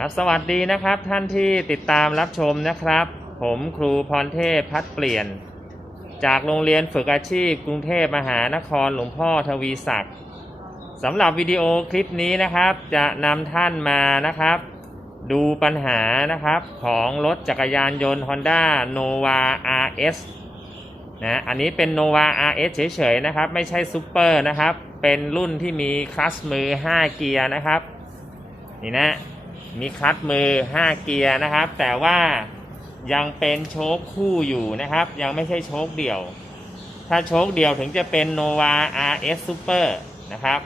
ครับสวัสดีนะครับท่านที่ติดตามรับชมนะครับ ผมครูพรเทพพัดเปลี่ยน จากโรงเรียนฝึกอาชีพกรุงเทพมหานครหลวงพ่อทวีศักดิ์สำหรับวิดีโอคลิปนี้นะครับ จะนำท่านมานะครับ ดูปัญหานะครับของรถจักรยานยนต์ Honda Nova RS นะอันนี้เป็น Nova RS เฉยๆนะครับ ไม่ใช่ซูเปอร์นะครับ เป็นรุ่นที่มีคลัตช์มือ 5 เกียร์นะครับ นี่นะ มีคลัตมือ 5 เกียร์นะครับ แต่ว่ายังเป็นโชคคู่อยู่นะครับ ยังไม่ใช่โชคเดี่ยว ถ้าโชคเดี่ยวถึงจะเป็น Nova RS Super นะครับ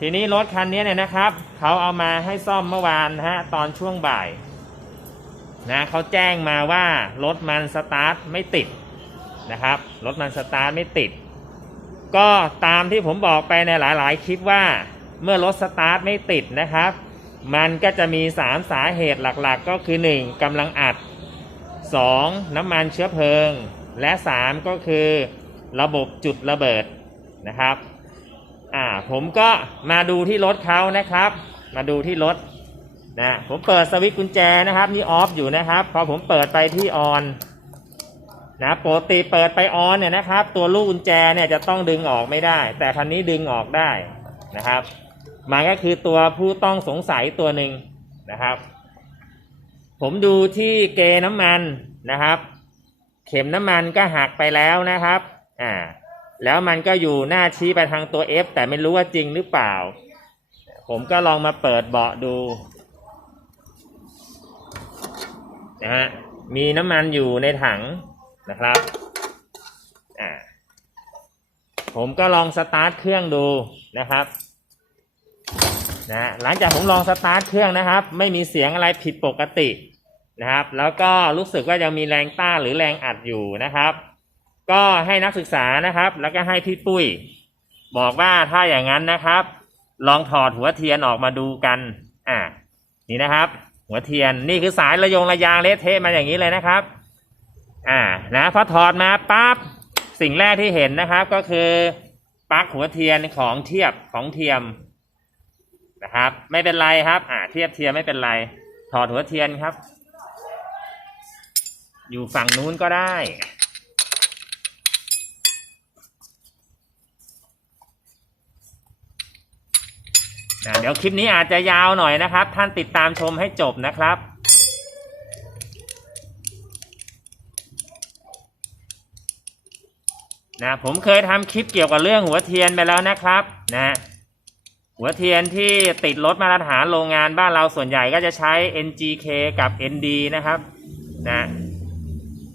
ทีนี้รถคันนี้เนี่ยนะครับ เขาเอามาให้ซ่อมเมื่อวานนะฮะตอนช่วงบ่ายนะเขาแจ้งมาว่ารถมันสตาร์ทไม่ติดนะครับรถมันสตาร์ทไม่ติด ก็ตามที่ผมบอกไปในหลาย ๆ คลิปว่าเมื่อรถสตาร์ทไม่ติดนะครับ มันก็จะมี 3 สาเหตุหลักๆ ก็คือ 1. กำลังอัด 2. น้ำมันเชื้อเพลิง และ 3 ก็คือระบบจุดระเบิดนะครับอ่าผมก็มาดูที่รถเขานะครับ มาดูที่รถนะผมเปิดสวิตช์กุญแจนะครับนี่ออฟอยู่นะครับ พอผมเปิดไปที่ออนนะปกติเปิดไปออนเนี่ยนะครับ ตัวลูกกุญแจเนี่ยจะต้องดึงออกไม่ได้ แต่คันนี้ดึงออกได้นะครับ มันก็คือตัวผู้ต้องสงสัยตัวหนึ่งนะครับ ผมดูที่เกน้ำมันนะครับ เข็มน้ำมันก็หักไปแล้วนะครับอ่าแล้วมันก็อยู่หน้าชี้ไปทางตัว F แต่ไม่รู้ว่าจริงหรือเปล่า ผมก็ลองมาเปิดเบาะดูนะฮะมีน้ำมันอยู่ในถังนะครับอ่าผมก็ลองสตาร์ทเครื่องดูนะครับ นะหลังจากผมลองสตาร์ทเครื่องนะครับ ไม่มีเสียงอะไรผิดปกตินะครับ แล้วก็รู้สึกว่ายังมีแรงต้านหรือแรงอัดอยู่นะครับ ก็ให้นักศึกษานะครับ แล้วก็ให้พี่ปุ้ย บอกว่าถ้าอย่างนั้นนะครับ ลองถอดหัวเทียนออกมาดูกันอ่านี่นะครับ หัวเทียนนี่คือสายระยงระยางเละเทะมาอย่างนี้เลยนะครับ อ่านะพอถอดมาปั๊บสิ่งแรกที่เห็นนะครับก็คือปลั๊กหัวเทียนของเทียบของเทียม นะครับ ไม่เป็นไรครับ อ่าเทียบเทียมไม่เป็นไร ถอดหัวเทียนครับ อยู่ฝั่งนู้นก็ได้นะเดี๋ยวคลิปนี้อาจจะยาวหน่อยนะครับ ท่านติดตามชมให้จบนะครับ นะผมเคยทำคลิปเกี่ยวกับเรื่องหัวเทียนไปแล้วนะครับ นะ หัวเทียนที่ติดรถมาตรฐานโรงงานบ้านเราส่วนใหญ่ก็จะใช้ NGK กับ ND นะครับนะ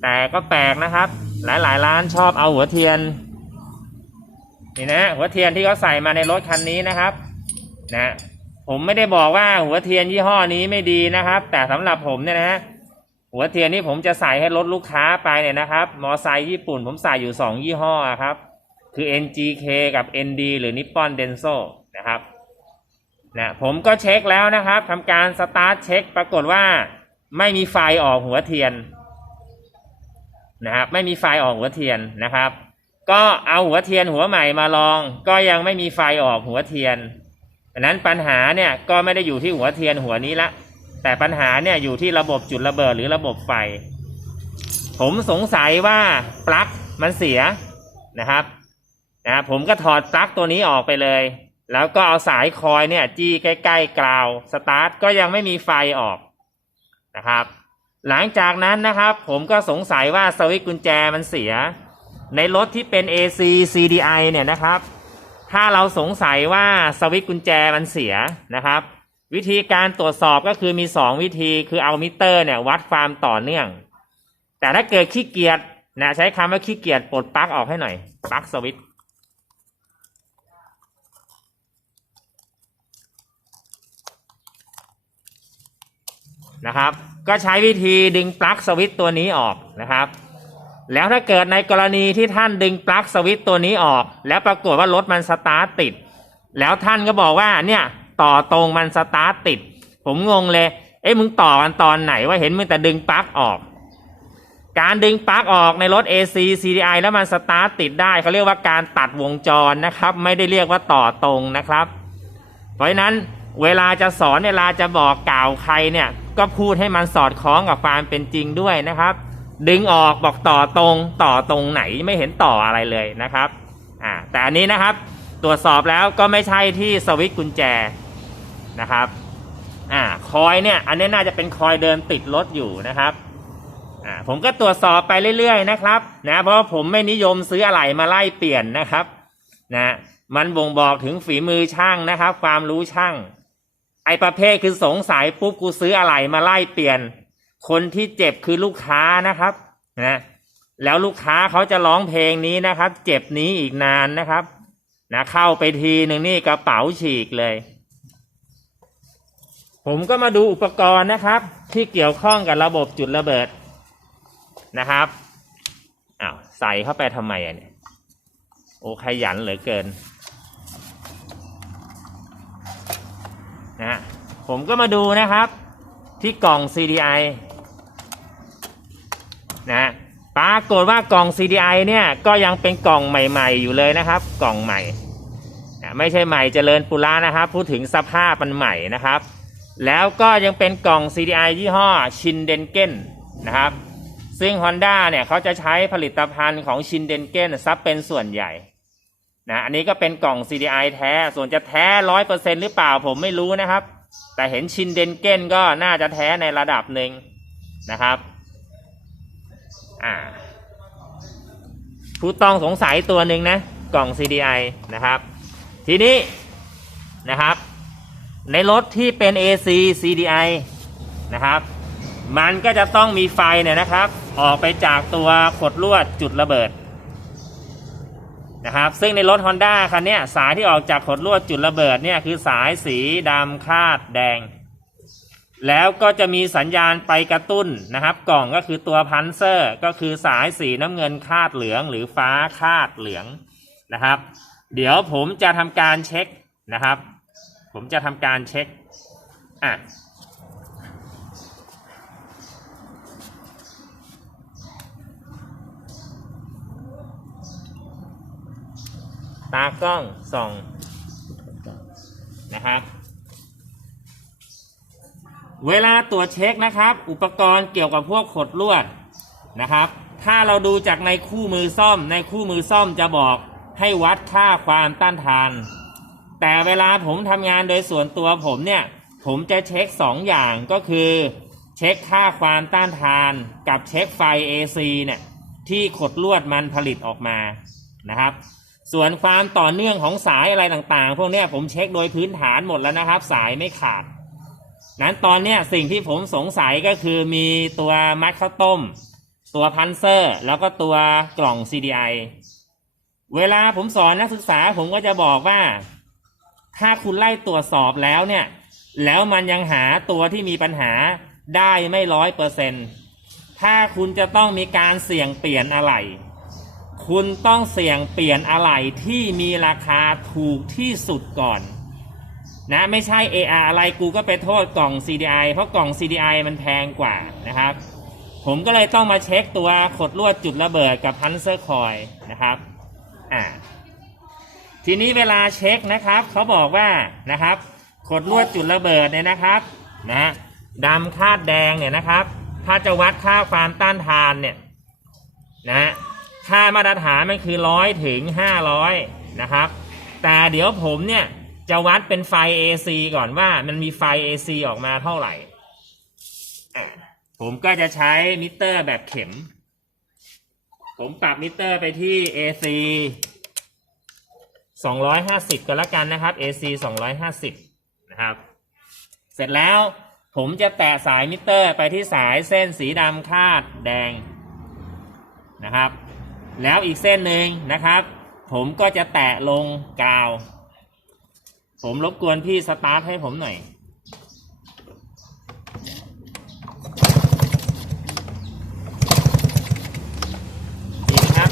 แต่ก็แปลกนะครับ หลายๆ ร้านชอบเอาหัวเทียนนี่นะหัวเทียนที่เขาใส่มาในรถคันนี้นะครับนะผมไม่ได้บอกว่าหัวเทียนยี่ห้อนี้ไม่ดีนะครับ แต่สำหรับผมเนี่ยนะฮะหัวเทียนที่ผมจะใส่ให้รถลูกค้าไปเนี่ยนะครับ มอไซค์ญี่ปุ่นผมใส่อยู่สองยี่ห้อครับ คือ NGK กับ ND หรือ Nippon Denso นะครับนะผมก็เช็คแล้วนะครับทำการสตาร์ทเช็คปรากฏว่าไม่มีไฟออกหัวเทียนนะครับไม่มีไฟออกหัวเทียนนะครับ ก็เอาหัวเทียนหัวใหม่มาลอง ก็ยังไม่มีไฟออกหัวเทียนดังนั้นปัญหาเนี่ยก็ไม่ได้อยู่ที่หัวเทียนหัวนี้ละ แต่ปัญหาเนี่ยอยู่ที่ระบบจุดระเบิดหรือระบบไฟ ผมสงสัยว่าปลั๊กมันเสียนะครับนะผมก็ถอดปลั๊กตัวนี้ออกไปเลย แล้วก็เอาสายคอยเนี่ยจี้ใกล้ๆกราวสตาร์ทก็ยังไม่มีไฟออกนะครับ หลังจากนั้นนะครับผมก็สงสัยว่าสวิตช์กุญแจมันเสีย ในรถที่เป็น AC CDI เนี่ยนะครับ ถ้าเราสงสัยว่าสวิตช์กุญแจมันเสียนะครับ วิธีการตรวจสอบก็คือมี 2 วิธีคือเอามิเตอร์เนี่ยวัดความต่อเนื่อง แต่ถ้าเกิดขี้เกียจนะใช้คำว่าขี้เกียจปลดปลั๊กออกให้หน่อยปลั๊กสวิตช์ นะครับ ก็ใช้วิธีดึงปลั๊กสวิตช์ตัวนี้ออกนะครับ แล้วถ้าเกิดในกรณีที่ท่านดึงปลั๊กสวิตช์ตัวนี้ออก แล้วปรากฏว่ารถมันสตาร์ทติด แล้วท่านก็บอกว่าเนี่ยต่อตรงมันสตาร์ทติด ผมงงเลย เอ้มึงต่อกันตอนไหนว่าเห็นมึงแต่ดึงปลั๊กออก การดึงปลั๊กออกในรถ AC CDI แล้วมันสตาร์ทติดได้เขาเรียกว่าการตัดวงจรนะครับ ไม่ได้เรียกว่าต่อตรงนะครับ เพราะฉะนั้นเวลาจะสอนเวลาจะบอกกล่าวใครเนี่ย ก็พูดให้มันสอดคล้องกับความเป็นจริงด้วยนะครับ ดึงออกบอกต่อตรงต่อตรงไหนไม่เห็นต่ออะไรเลยนะครับอ่าแต่อันนี้นะครับตรวจสอบแล้วก็ไม่ใช่ที่สวิตช์กุญแจนะครับอ่าคอยเนี่ยอันนี้น่าจะเป็นคอยเดิมติดรถอยู่นะครับอ่าผมก็ตรวจสอบไปเรื่อยๆนะครับนะเพราะผมไม่นิยมซื้ออะไหล่มาไล่เปลี่ยนนะครับนะมันบ่งบอกถึงฝีมือช่างนะครับ ความรู้ช่าง ไอประเภทคือสงสัยปุ๊บกูซื้ออะไหล่มาไล่เปลี่ยน คนที่เจ็บคือลูกค้านะครับนะแล้วลูกค้าเขาจะร้องเพลงนี้นะครับ เจ็บนี้อีกนานนะครับนะเข้าไปทีหนึ่งนี่กระเป๋าฉีกเลย ผมก็มาดูอุปกรณ์นะครับ ที่เกี่ยวข้องกับระบบจุดระเบิดนะครับอ้าวใส่เข้าไปทำไมอะเนี่ยโอ้ขยันเหลือเกิน นะผมก็มาดูนะครับ ที่กล่อง CDI นะฮะปรากฏว่ากล่อง CDI เนี่ยก็ยังเป็นกล่องใหม่ ๆ อยู่เลยนะครับ กล่องใหม่นะไม่ใช่ใหม่เจริญปุระนะครับ พูดถึงสภาพมันใหม่นะครับ แล้วก็ยังเป็นกล่อง CDI ยี่ห้อชินเดนเก้นนะครับซึ่ง Honda เนี่ยเขาจะใช้ผลิตภัณฑ์ของชินเดนเก้นซับเป็นส่วนใหญ่ นะอันนี้ก็เป็นกล่อง CDI แท้ ส่วนจะแท้ร้อยเปอร์เซ็นหรือเปล่าผมไม่รู้นะครับ แต่เห็นชินเดนเก้นก็น่าจะแท้ในระดับหนึ่งนะครับอ่าผู้ต้องสงสัยตัวหนึ่งนะ กล่อง CDI นะครับ ทีนี้นะครับ ในรถที่เป็น AC CDI นะครับ มันก็จะต้องมีไฟเนี่ยนะครับ ออกไปจากตัวขดลวดจุดระเบิด นะครับ ซึ่งในรถ Honda คันนี้สายที่ออกจากขดลวดจุดระเบิดเนี่ยคือสายสีดำคาดแดง แล้วก็จะมีสัญญาณไปกระตุ้นนะครับ กล่องก็คือตัวพันเซอร์ก็คือสายสีน้ำเงินคาดเหลืองหรือฟ้าคาดเหลืองนะครับ เดี๋ยวผมจะทำการเช็คนะครับ ผมจะทำการเช็คอะ ตากล้องส่องนะครับ เวลาตรวจเช็คนะครับ อุปกรณ์เกี่ยวกับพวกขดลวดนะครับ ถ้าเราดูจากในคู่มือซ่อม ในคู่มือซ่อมจะบอกให้วัดค่าความต้านทาน แต่เวลาผมทำงานโดยส่วนตัวผมเนี่ย ผมจะเช็คสองอย่างก็คือ เช็คค่าความต้านทานกับเช็คไฟ AC เนี่ยที่ขดลวดมันผลิตออกมานะครับ ส่วนความต่อเนื่องของสายอะไรต่างๆ พวกนี้ผมเช็คโดยพื้นฐานหมดแล้วนะครับ สายไม่ขาด นั้นตอนนี้สิ่งที่ผมสงสัยก็คือมีตัวมัดข้าวต้ม ตัวพันเซอร์ แล้วก็ตัวกล่อง CDI เวลาผมสอนนักศึกษาผมก็จะบอกว่า ถ้าคุณไล่ตรวจสอบแล้วเนี่ย แล้วมันยังหาตัวที่มีปัญหาได้ไม่ร้อยเปอร์เซ็นถ้าคุณจะต้องมีการเสี่ยงเปลี่ยนอะไร คุณต้องเสี่ยงเปลี่ยนอะไหล่ที่มีราคาถูกที่สุดก่อน นะไม่ใช่ AR อะไรกูก็ไปโทษกล่อง CDI เพราะกล่อง CDI มันแพงกว่านะครับ ผมก็เลยต้องมาเช็คตัวขดลวดจุดระเบิดกับพันเซอร์คอยนะครับอ่าทีนี้เวลาเช็คนะครับเขาบอกว่านะครับขดลวดจุดระเบิดเนี่ยนะครับนะดำคาดแดงเนี่ยนะครับ ถ้าจะวัดค่าความต้านทานเนี่ยนะฮะ ค่ามาตรฐานมันคือร้อยถึงห้าร้อยนะครับ แต่เดี๋ยวผมเนี่ยจะวัดเป็นไฟ AC ก่อนว่ามันมีไฟ AC ออกมาเท่าไหร่ ผมก็จะใช้มิเตอร์แบบเข็ม ผมปรับมิเตอร์ไปที่ AC 250ก็แล้วกันนะครับ AC 250นะครับ เสร็จแล้วผมจะแตะสายมิเตอร์ไปที่สายเส้นสีดำคาดแดงนะครับ แล้วอีกเส้นหนึ่งนะครับ ผมก็จะแตะลงกาว ผมรบกวนพี่สตาร์ทให้ผมหน่อย นี่ครับ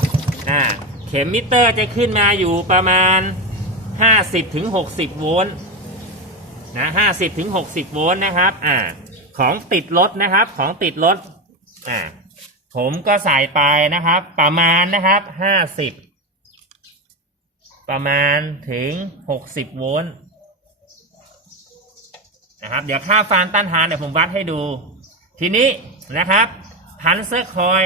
อ่า เข็มมิเตอร์จะขึ้นมาอยู่ประมาณ 50ถึง60 โวลต์นะ50ถึง60 โวลต์นะครับ อ่า ของติดรถนะครับ ของติดรถ อ่า ผมก็ใส่ไปนะครับ ประมาณนะครับ50ประมาณถึง60โวลต์นะครับ เดี๋ยวค่าฟานต้านทานเดี๋ยวผมวัดให้ดู ทีนี้นะครับ พันเซอร์คอย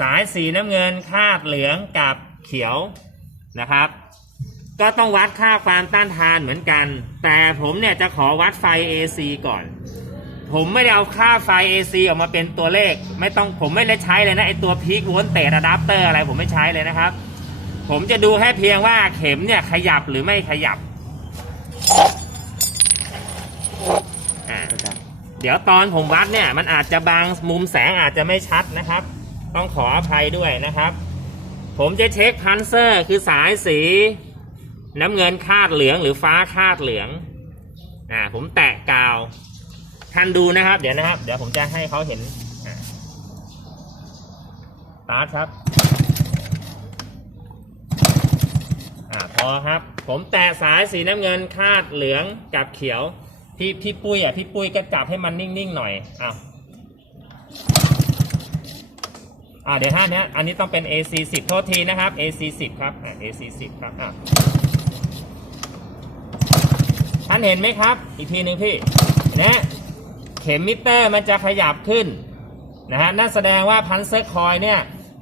สายสีน้ำเงินคาดเหลืองกับเขียวนะครับ ก็ต้องวัดค่าความต้านทานเหมือนกัน แต่ผมเนี่ยจะขอวัดไฟ AC ก่อน ผมไม่ได้เอาค่าไฟ AC ออกมาเป็นตัวเลข ไม่ต้องผมไม่ได้ใช้เลยนะไอตัวพีคโวลต์เตจอะแดปเตอร์อะไรผมไม่ใช้เลยนะครับ ผมจะดูแค่เพียงว่าเข็มเนี่ยขยับหรือไม่ขยับเดี๋ยวตอนผมวัดเนี่ยมันอาจจะบางมุมแสงอาจจะไม่ชัดนะครับ ต้องขออภัยด้วยนะครับ ผมจะเช็คพันเซอร์คือสายสี น้ำเงินคาดเหลืองหรือฟ้าคาดเหลืองอ่าผมแตะกาว ท่านดูนะครับ เดี๋ยวนะครับ เดี๋ยวผมจะให้เขาเห็นอ่าตาร์ทครับอ่าพอครับ ผมแตะสายสีน้ำเงินคาดเหลืองกับเขียว พี่พี่ปุ้ยอะพี่ปุ้ยก็จับให้มันนิ่งๆหน่อยอ้าวอ่าเดี๋ยวห้าเนี้ยอันนี้ต้องเป็น AC 10โทษทีนะครับ AC 10ครับอ่า AC 10ครับอ่าท่านเห็นไหมครับ อีกทีหนึ่งพี่นะ เข็มมิเตอร์มันจะขยับขึ้นนะฮะนั่นแสดงว่าพันเซอร์คอยเนี่ย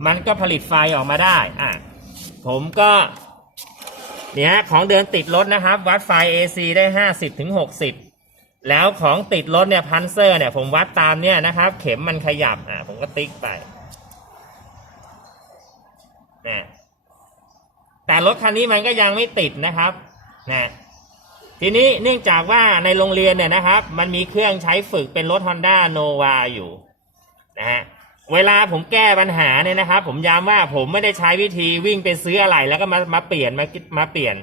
มันก็ผลิตไฟออกมาได้อ่าผมก็เนี่ยของเดินติดรถนะครับ วัดไฟ AC ได้ 50ถึง60 แล้วของติดรถเนี่ยพันเซอร์เนี่ยผมวัดตามเนี่ยนะครับ เข็มมันขยับอะผมก็ติ๊กไปนะแต่รถคันนี้มันก็ยังไม่ติดนะครับนะ ทีนี้เนื่องจากว่าในโรงเรียนเนี่ยนะครับ มันมีเครื่องใช้ฝึกเป็นรถ Honda Nova อยู่นะฮะเวลาผมแก้ปัญหาเนี่ยนะครับ ผมย้ำว่าผมไม่ได้ใช้วิธีวิ่งไปซื้ออะไรแล้วก็มามาเปลี่ยนมามาเปลี่ยน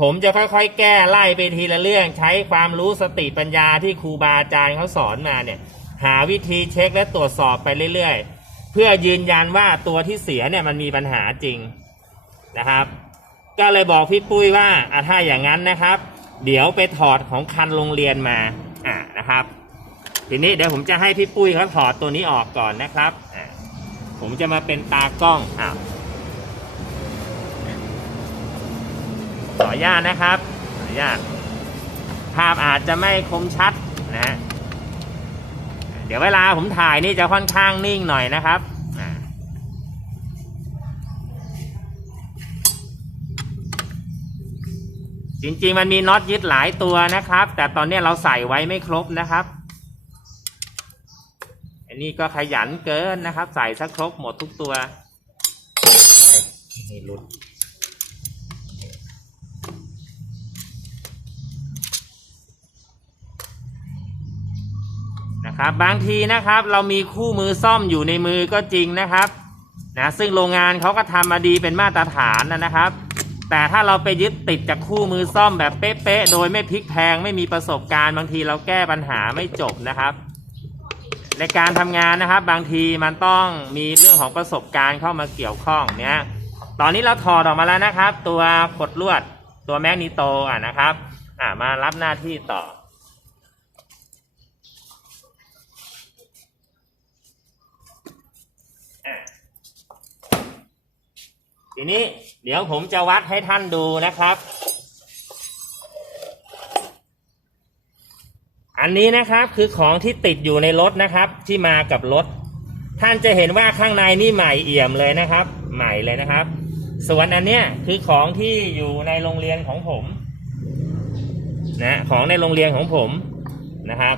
ผมจะค่อยๆ แก้ไล่ไปทีละเรื่องใช้ความรู้สติปัญญาที่ครูบาอาจารย์เขาสอนมาเนี่ย หาวิธีเช็คและตรวจสอบไปเรื่อยๆ เพื่อยืนยันว่าตัวที่เสียเนี่ยมันมีปัญหาจริงนะครับ ก็เลยบอกพี่ปุ้ยว่าถ้าอย่างนั้นนะครับ เดี๋ยวไปถอดของคันโรงเรียนมาอ่านะครับ ทีนี้เดี๋ยวผมจะให้พี่ปุ้ยเขาถอดตัวนี้ออกก่อนนะครับอ่าผมจะมาเป็นตากล้องอ้าวขออนุญาตนะครับขออนุญาตภาพอาจจะไม่คมชัดนะฮะเดี๋ยวเวลาผมถ่ายนี่จะค่อนข้างนิ่งหน่อยนะครับอ่าจ ริง ๆ มันมีน็อตยึดหลายตัวนะครับ แต่ตอนนี้เราใส่ไว้ไม่ครบนะครับ อันนี้ก็ขยันเกินนะครับ ใส่สักครบหมดทุกตัวได้นี่หลุดนะครับบางทีนะครับเรามีคู่มือซ่อมอยู่ในมือก็จริงนะครับนะซึ่งโรงงานเขาก็ทำมาดีเป็นมาตรฐานนะนะครับ แต่ถ้าเราไปยึดติดจากคู่มือซ่อมแบบเป๊ะๆ โดยไม่พลิกแพงไม่มีประสบการณ์บางทีเราแก้ปัญหาไม่จบนะครับ ในการทำงานนะครับ บางทีมันต้องมีเรื่องของประสบการณ์เข้ามาเกี่ยวข้องเนี่ยตอนนี้เราถอดออกมาแล้วนะครับ ตัวกดลวดตัวแมกนิโตอะนะครับ อ่ามารับหน้าที่ต่อ ทีนี้เดี๋ยวผมจะวัดให้ท่านดูนะครับ อันนี้นะครับคือของที่ติดอยู่ในรถนะครับ ที่มากับรถ ท่านจะเห็นว่าข้างในนี่ใหม่เอี่ยมเลยนะครับ ใหม่เลยนะครับ ส่วนอันเนี้ยคือของที่อยู่ในโรงเรียนของผมนะของในโรงเรียนของผมนะครับ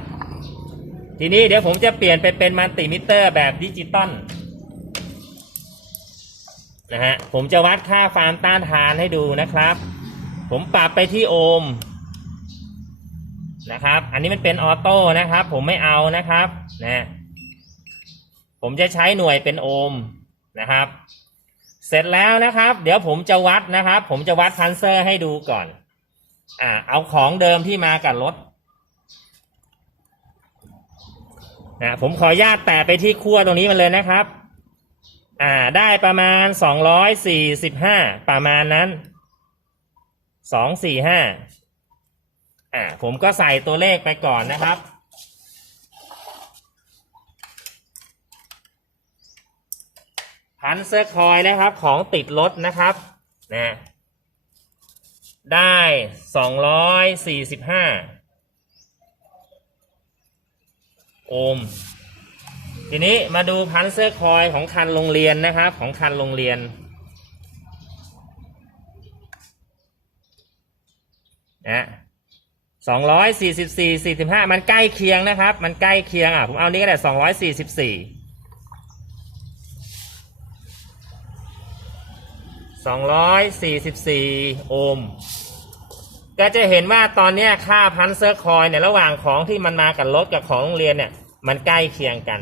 ทีนี้เดี๋ยวผมจะเปลี่ยนไปเป็นมัลติมิเตอร์แบบดิจิตอล นะฮะผมจะวัดค่าความต้านทานให้ดูนะครับ ผมปรับไปที่โอห์มนะครับ อันนี้มันเป็นออโต้นะครับ ผมไม่เอานะครับนะผมจะใช้หน่วยเป็นโอห์มนะครับ เสร็จแล้วนะครับ เดี๋ยวผมจะวัดนะครับ ผมจะวัดพันเซอร์ให้ดูก่อน อ่า เอาของเดิมที่มากับรถนะผมขออนุญาตแตะไปที่ขั้วตรงนี้มันเลยนะครับ อ่าได้ประมาณสองร้อยสี่สิบห้าประมาณนั้นสองสี่ห้าอ่าผมก็ใส่ตัวเลขไปก่อนนะครับ พันเซอร์คอยนะครับของติดรถนะครับนะได้สองร้อยสี่สิบห้าโอห์ม ทีนี้มาดูพันเซอร์คอยของคันโรงเรียนนะครับ ของคันโรงเรียนนะสองร้อยสี่สิบสี่สี่สิบห้ามันใกล้เคียงนะครับ มันใกล้เคียงอะผมเอานี้ก็ได้สองร้อยสี่สิบสี่สองร้อยสี่สิบสี่โอห์มก็จะเห็นว่าตอนนี้ค่าพันเซอร์คอยเนี่ยระหว่างของที่มันมากับรถกับของโรงเรียนเนี่ยมันใกล้เคียงกัน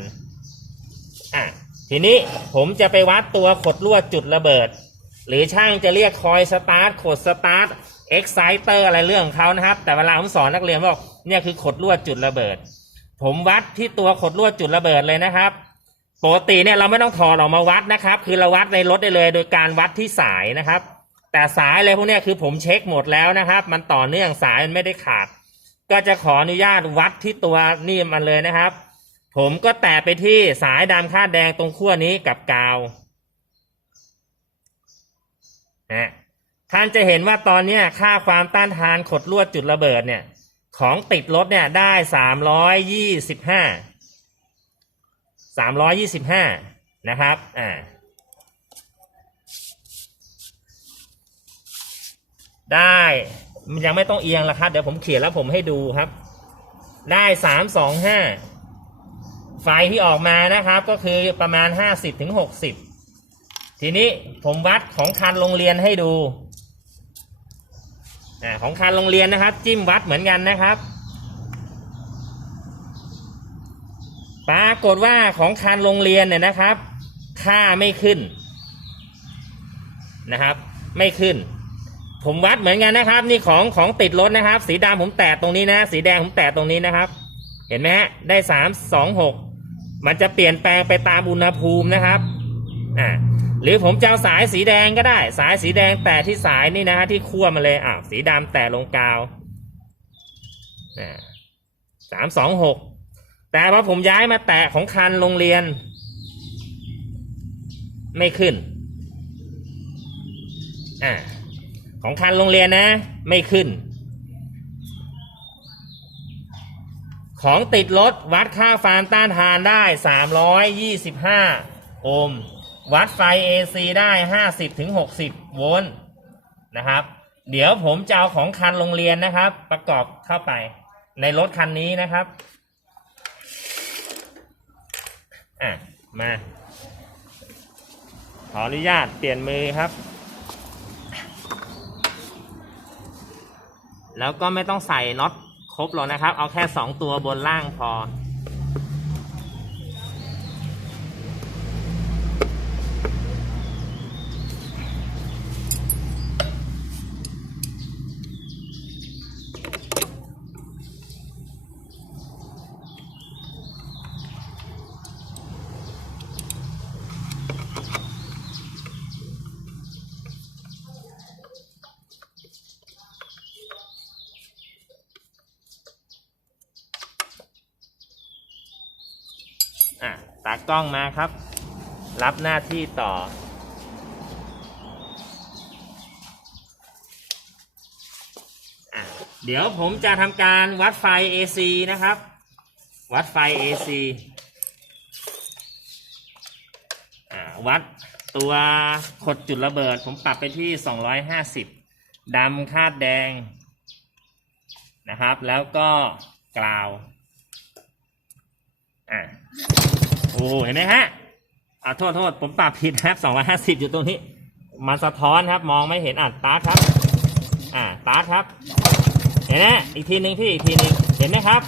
อะทีนี้ผมจะไปวัดตัวขดลวดจุดระเบิด หรือช่างจะเรียกคอยสตาร์ทขดสตาร์ทเอ็กไซเตอร์อะไรเรื่องของเขานะครับ แต่เวลาผมสอนนักเรียนบอกเนี่ยคือขดลวดจุดระเบิด ผมวัดที่ตัวขดลวดจุดระเบิดเลยนะครับปกติเนี่ยเราไม่ต้องถอดออกมาวัดนะครับ คือเราวัดในรถได้เลย โดยการวัดที่สายนะครับ แต่สายอะไรพวกนี้คือผมเช็คหมดแล้วนะครับ มันต่อเนื่องสายมันไม่ได้ขาด ก็จะขออนุญาตวัดที่ตัวนี่มันเลยนะครับ ผมก็แตะไปที่สายดำคาดแดงตรงขั้วนี้กับกาวนะท่านจะเห็นว่าตอนนี้ค่าความต้านทานขดลวดจุดระเบิดเนี่ย ของติดรถเนี่ยได้สามร้อยยี่สิบห้าสามร้อยยี่สิบห้านะครับ อ่า ได้มันยังไม่ต้องเอียงละครับ เดี๋ยวผมเขียนแล้วผมให้ดูครับ ได้สามสองห้า ไฟที่ออกมานะครับก็คือประมาณห้าสิบถึงหกสิบทีนี้ผมวัดของคันโรงเรียนให้ดูอของคันโรงเรียนนะครับ จิ้มวัดเหมือนกันนะครับ ปรากฏว่าของคันโรงเรียนเนี่ยนะครับ ค่าไม่ขึ้นนะครับ ไม่ขึ้น ผมวัดเหมือนกันนะครับ นี่ของของติดรถนะครับ สีดำผมแตะตรงนี้นะ สีแดงผมแตะตรงนี้นะครับ เห็นไหมฮะได้สามสองหก มันจะเปลี่ยนแปลงไปตามอุณหภูมินะครับอ่าหรือผมจะเอาสายสีแดงก็ได้ สายสีแดงแตะที่สายนี่นะฮะที่ขั้วมาเลยอ่าสีดำแตะลงกาวสามสองหกแต่พอผมย้ายมาแตะของคันโรงเรียน ไม่ขึ้นอ่าของคันโรงเรียนนะ ไม่ขึ้น ของติดรถวัดค่าความต้านทานได้ 325 โอห์ม วัดไฟ AC ได้ 50ถึง60 โวลต์นะครับ เดี๋ยวผมจะเอาของคันโรงเรียนนะครับ ประกอบเข้าไปในรถคันนี้นะครับ อะ มา ขออนุญาตเปลี่ยนมือครับ แล้วก็ไม่ต้องใส่น็อต ครบหรอกนะครับ เอาแค่สองตัวบนล่างพอ อะตา กล้องมาครับ รับหน้าที่ต่อ เดี๋ยวผมจะทำการวัดไฟ AC นะครับ วัดไฟ AC อะวัดตัวขดจุดระเบิด ผมปรับไปที่ 250 ดำคาดแดงนะครับ แล้วก็กราวอะ อ้เห็นไหมฮะอ่าโทษโทษผมปรับผิดครับสองร้อยห้าสิบอยู่ตรงนี้ มันสะท้อนครับ มองไม่เห็นอะตาครับ อ่าตาครับ เห็นไหมอีกทีหนึ่งพี่อีกทีหนึ่งเห็นไหมครับ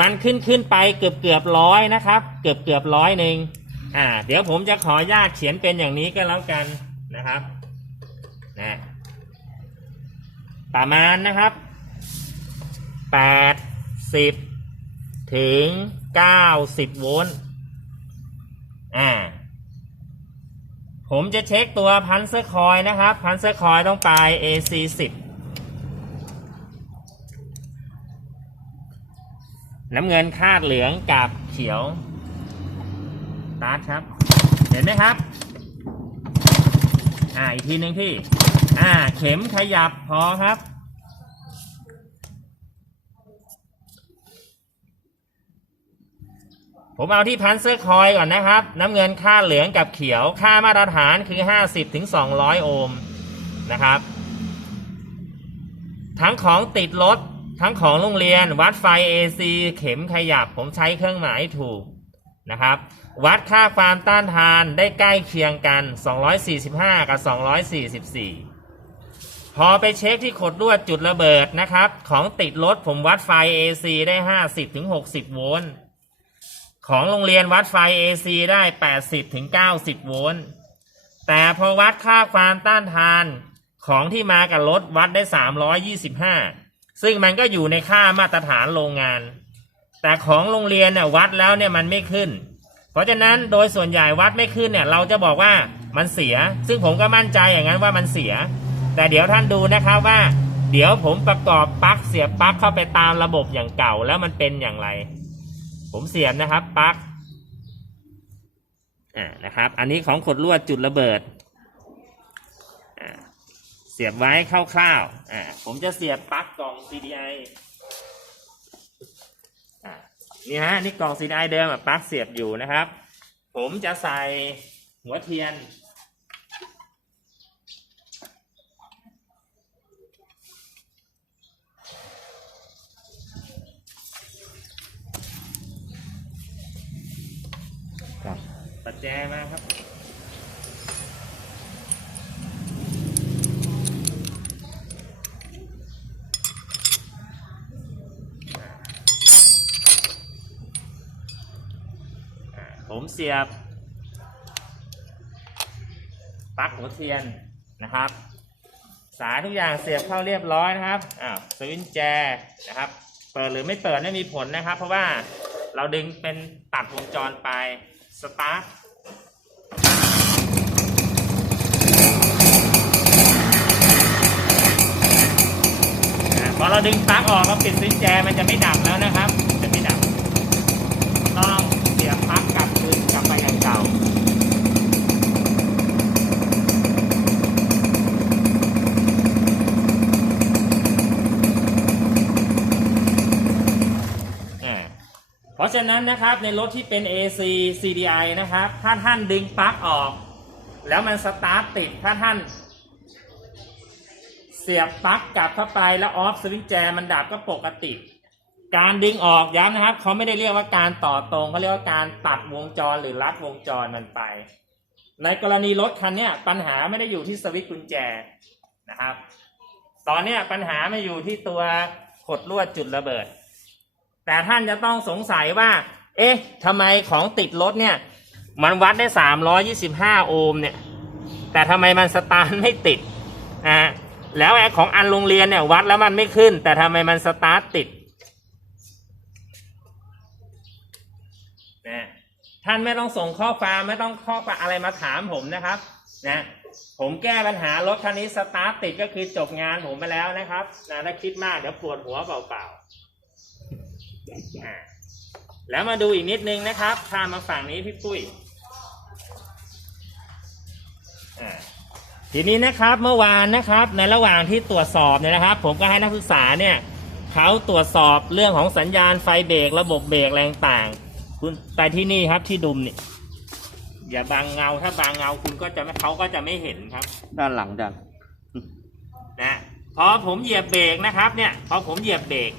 มันขึ้นขึ้นไปเกือบเกือบร้อยนะครับ เกือบเกือบร้อยหนึ่งอ่า เดี๋ยวผมจะขออนุญาตเขียนเป็นอย่างนี้ก็แล้วกันนะครับนะประมาณนะครับแปดสิบถึง90โวลต์ อ่า ผมจะเช็คตัวพันเซอร์คอยนะครับ พันเซอร์คอยต้องไป AC 10น้ำเงินคาดเหลืองกับเขียวตาร์ทครับ เห็นไหมครับ อ่า อีกทีหนึ่งพี่ อ่า เข็มขยับพอครับ ผมเอาที่พันเซอร์คอยก่อนนะครับ น้ำเงินค่าเหลืองกับเขียวค่ามาตรฐานคือ 50ถึง200 โอห์มนะครับ ทั้งของติดรถทั้งของโรงเรียน วัดไฟ AC เข็มขยับ ผมใช้เครื่องหมายถูกนะครับ วัดค่าความต้านทานได้ใกล้เคียงกัน 245 กับ 244 พอไปเช็คที่ขดลวดจุดระเบิดนะครับ ของติดรถผมวัดไฟ AC ได้ 50ถึง60 โวลต์ ของโรงเรียนวัดไฟ AC ได้ 80ถึง90 โวลต์ แต่พอวัดค่าความต้านทานของที่มากับรถวัดได้ 325 ซึ่งมันก็อยู่ในค่ามาตรฐานโรงงาน แต่ของโรงเรียนเนี่ยวัดแล้วเนี่ยมันไม่ขึ้น เพราะฉะนั้นโดยส่วนใหญ่วัดไม่ขึ้นเนี่ยเราจะบอกว่ามันเสีย ซึ่งผมก็มั่นใจอย่างนั้นว่ามันเสีย แต่เดี๋ยวท่านดูนะครับว่า เดี๋ยวผมประกอบปลั๊กเสียบปลั๊กเข้าไปตามระบบอย่างเก่าแล้วมันเป็นอย่างไร ผมเสียบนะครับปลั๊กอ่านะครับ อันนี้ของขดลวดจุดระเบิดอ่าเสียบไว้คร่าวๆอ่าผมจะเสียบปลั๊กกล่อง CDI อ่านี่ฮะนี่กล่อง CDI เดิมอะปลั๊กเสียบอยู่นะครับ ผมจะใส่หัวเทียน ครับ ปัจ แจมาครับผมเสียบปลั๊กหัวเทียนนะครับ สายทุกอย่างเสียบเข้าเรียบร้อยนะครับอ้าวสวิตช์แจนะครับ เปิดหรือไม่เปิดไม่มีผลนะครับ เพราะว่าเราดึงเป็นตัดวงจรไปสตาร์ท พอเราดึงปลั๊กออกก็ปิดสวิตช์แจมันจะไม่ดับแล้วนะครับ จะไม่ดับ ต้องเสียบปลั๊กกลับคืนกลับไปอย่างเก่าอ่าเพราะฉะนั้นนะครับในรถที่เป็น AC CDI นะครับ ถ้าท่านดึงปลั๊กออก แล้วมันสตาร์ทติด ถ้าท่าน เสียบปลั๊กกลับเข้าไปแล้วออฟสวิตช์แจมันดับก็ปกติ การดึงออกย้ำนะครับ เขาไม่ได้เรียกว่าการต่อตรงเขาเรียกว่าการตัดวงจรหรือลัดวงจรมันไป ในกรณีรถคันนี้ปัญหาไม่ได้อยู่ที่สวิตช์กุญแจนะครับ ตอนนี้ปัญหาไม่อยู่ที่ตัวขดลวดจุดระเบิด แต่ท่านจะต้องสงสัยว่า เอ๊ะทำไมของติดรถเนี่ย มันวัดได้ 325 โอห์มเนี่ย แต่ทำไมมันสตาร์ทไม่ติดอ่า แล้วไอ้ของอันโรงเรียนเนี่ยวัดแล้วมันไม่ขึ้น แต่ทำไมมันสตาร์ทติดนะท่านไม่ต้องส่งข้อความไม่ต้องข้อความอะไรมาถามผมนะครับนะผมแก้ปัญหารถคันนี้สตาร์ทติดก็คือจบงานผมไปแล้วนะครับนะถ้าคิดมากเดี๋ยวปวดหัวเปล่าๆแล้วมาดูอีกนิดนึงนะครับข้ามาฝั่งนี้พี่ปุ้ยอ่า ทีนี้นะครับเมื่อวานนะครับในระหว่างที่ตรวจสอบเนี่ยนะครับ ผมก็ให้นักศึกษาเนี่ยเขาตรวจสอบเรื่องของสัญญาณไฟเบรกระบบเบรกอะไรต่างๆคุณแต่ที่นี่ครับที่ดุมเนี่ยอย่าบังเงาถ้าบังเงาคุณก็จะไม่เขาก็จะไม่เห็นครับ ด้านหลังดันนะพอผมเหยียบเบรกนะครับ เนี่ยพอผมเหยียบเบรก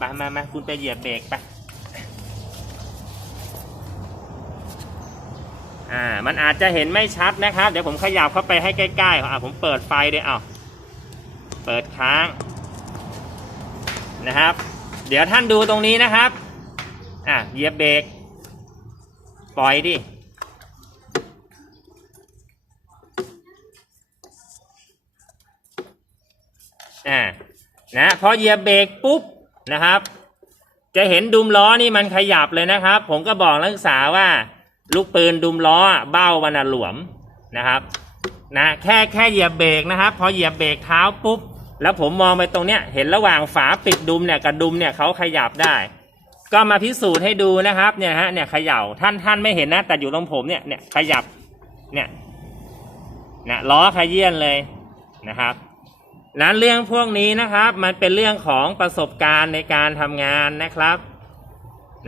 มามามาคุณไปเหยียบเบรกไป อ่ามันอาจจะเห็นไม่ชัดนะครับ เดี๋ยวผมขยับเข้าไปให้ใกล้ๆอ่าผมเปิดไฟเด้วยอ้าเปิดค้างนะครับ เดี๋ยวท่านดูตรงนี้นะครับอะเหยียบเบรกปล่อยดิอ่านะพอเหยียบเบรกปุ๊บนะครับ จะเห็นดุมล้อนี่มันขยับเลยนะครับ ผมก็บอกนักศึกษาว่า ลูกปืนดุมล้อเบ้ามันหลวมนะครับนะแค่แค่เหยียบเบรกนะครับพอเหยียบเบรกเท้าปุ๊บ แล้วผมมองไปตรงเนี้ยเห็นระหว่างฝาปิดดุมเนี่ยกับดุมเนี่ยเขาขยับได้ ก็มาพิสูจน์ให้ดูนะครับเนี่ยฮะเนี่ยเขย่าท่านท่านไม่เห็นนะแต่อยู่ตรงผมเนี่ยเนี่ยขยับเนี่ยนะล้อขยื่นเลยนะครับนั้นเรื่องพวกนี้นะครับ มันเป็นเรื่องของประสบการณ์ในการทำงานนะครับ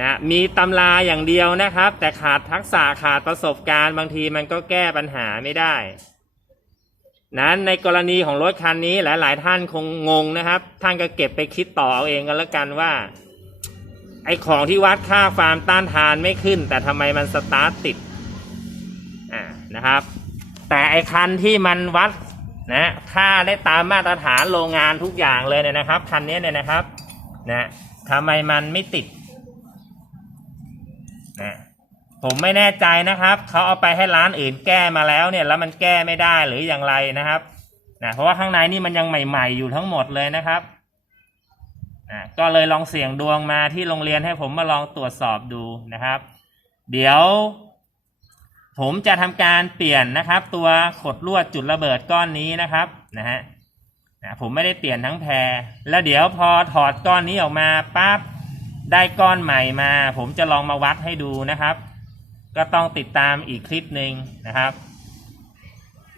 นะมีตำราอย่างเดียวนะครับ แต่ขาดทักษะขาดประสบการณ์บางทีมันก็แก้ปัญหาไม่ได้ นั้นในกรณีของรถคันนี้หลาย ๆ ท่านคงงงนะครับ ท่านก็เก็บไปคิดต่อเอาเองกันแล้วกันว่า ไอของที่วัดค่าความต้านทานไม่ขึ้น แต่ทำไมมันสตาร์ทติดอ่านะครับ แต่ไอคันที่มันวัดนะค่าได้ตามมาตรฐานโรงงานทุกอย่างเลยเนี่ยนะครับ คันนี้เนี่ยนะครับนะทำไมมันไม่ติดนะ ผมไม่แน่ใจนะครับ เขาเอาไปให้ร้านอื่นแก้มาแล้วเนี่ย แล้วมันแก้ไม่ได้หรืออย่างไรนะครับนะเพราะว่าข้างในนี่มันยังใหม่ ๆ อยู่ทั้งหมดเลยนะครับอะก็เลยลองเสี่ยงดวงมาที่โรงเรียนให้ผมมาลองตรวจสอบดูนะครับ เดี๋ยว ผมจะทำการเปลี่ยนนะครับ ตัวขดลวดจุดระเบิดก้อนนี้นะครับนะฮะนะผมไม่ได้เปลี่ยนทั้งแพร แล้วเดี๋ยวพอถอดก้อนนี้ออกมาปั๊บได้ก้อนใหม่มา ผมจะลองมาวัดให้ดูนะครับ ก็ต้องติดตามอีกคลิปหนึ่งนะครับ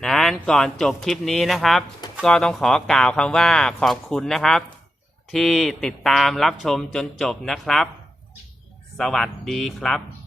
นั้นก่อนจบคลิปนี้นะครับ ก็ต้องขอกล่าวคำว่าขอบคุณนะครับ ที่ติดตามรับชมจนจบนะครับ สวัสดีครับ